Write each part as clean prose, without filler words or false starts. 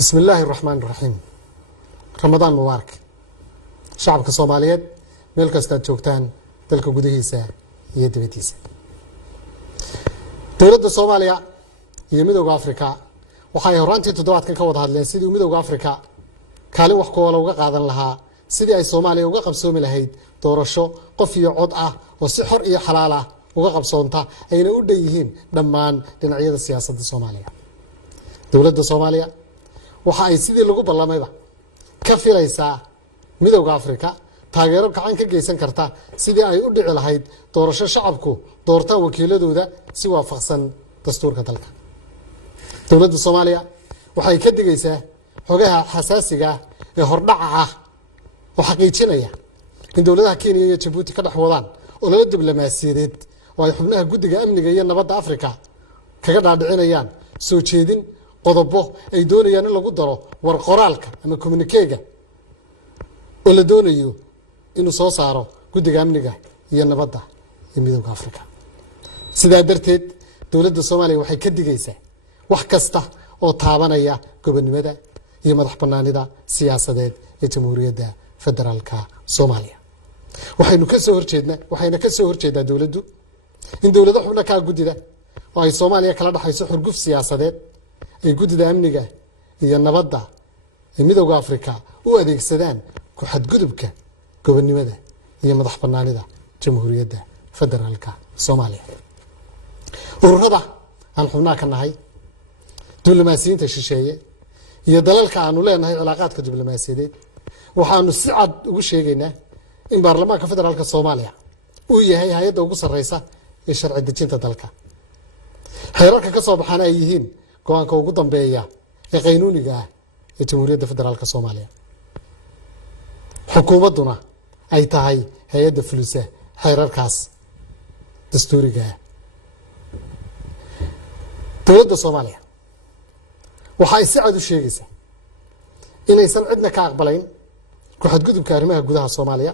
بسم الله الرحمن الرحيم رمضان مبارك شعبك الصوماليات ملك استاد جوجتان دلك غديهيسا iyo dibadiisa dawladda Soomaaliya iyo midowga Afrika waxay horaantii toddobaadkan ka wada hadleen sidii midowga Afrika kaalin wax ku uga qaadan lahaa sidii ay Soomaaliya uga qabsoomi lahayd doorasho qof iyo cod ah oo si xor iyo xalaal ah uga qabsoonta ayna u dheeyeen dhammaan dhinacyada siyaasadda Soomaaliya dawladda Soomaaliya waxa ay sidii lagu ballamayba ka filaysaa midowga Afrika taageero gacan ka geysan karta sidii ay u dhici lahayd doorasho shacabku doorta wakiiladooda si waafaqsan dastuurka dalka dawladda Soomaaliya waxay ka digaysaa xogaha xasaasiga ee hordhaca ah oo xaqiijinaya in dawladaha Kenya iyo Djibouti ka dhaxwadaan oo la diblomaasiyadeed oo ay xubnaha guddiga amniga iyo nabadda Afrika kaga dhaadhicinayaan soo jeedin qodobo ay doonayaan in lagu daro war qoraalka ama communique-ga oo la doonayo inuu soo saaro guddiga amniga iyo nabadda ee midowga Afrika sidaa darteed dawladda Soomaaliya waxay ka digaysaa wax kasta oo taabanaya gobonimada iyo madax bannaanida siyaasadeed ee Jamhuuriyadda Federaalka Soomaaliya waxayna ka soo horjeedaa dawladdu in dawladda xubnaha ka guddida oo ay Soomaaliya kala dhaxayso xurguf siyaasadeed ay guddida amniga iyo nabadda ee midowga Afrika u adeegsadaan ku xadgudubka gobonimada iyo madax bannaanida Jamhuuriyadda Federaalka Soomaaliya ururada aan xubnaha ka nahay diblomaasiyiinta shisheeye iyo dalalka aanu leenahay cilaaqaadka diblomaasiyadeed waxaanu si cad ugu sheegaynaa in baarlamaanka federaalka Soomaaliya uu yahay hay'adda ugu sarreysa ee sharci dejinta dalka xeerarka ka soo baxana ay yihiin go'aanka ugu dambeeya ee qaynuuniga ah ee Jamhuuriyadda Federaalka Soomaaliya xukuumadduna ay tahay hay'adda fulisa xeerarkaas dastuuriga ah dawladda Soomaaliya waxay si cad u sheegaysaa inaysan cidna ka aqbalayn ku xadgudubka arrimaha gudaha Soomaaliya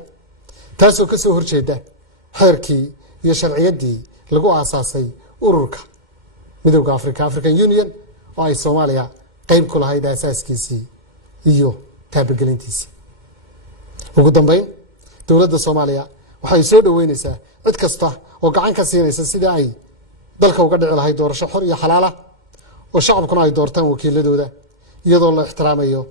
taasoo ka soo horjeeda xeerkii iyo sharciyaddii lagu aasaasay ururka midowga African Union oo ay Soomaaliya qayb ku lahayd asaaskiisii iyo taabagelintiisii ugu dambeyn dawladda Soomaaliya waxay soo dhaweynaysaa cid kasta oo gacan ka siinaysa sidii ay dalka uga dhici lahayd doorasho xor iyo xalaal ah oo shacabkuna ay doortaan wakiiladooda iyadoo la ixtiraamayo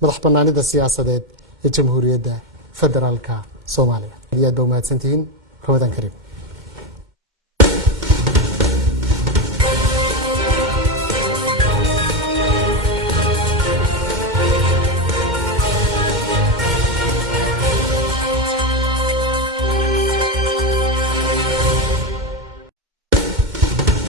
madax bannaanida siyaasadeed ee Jamhuuriyadda Federaalka Soomaaliya. Aad baa mahadsantihiin Ramadan Kariim.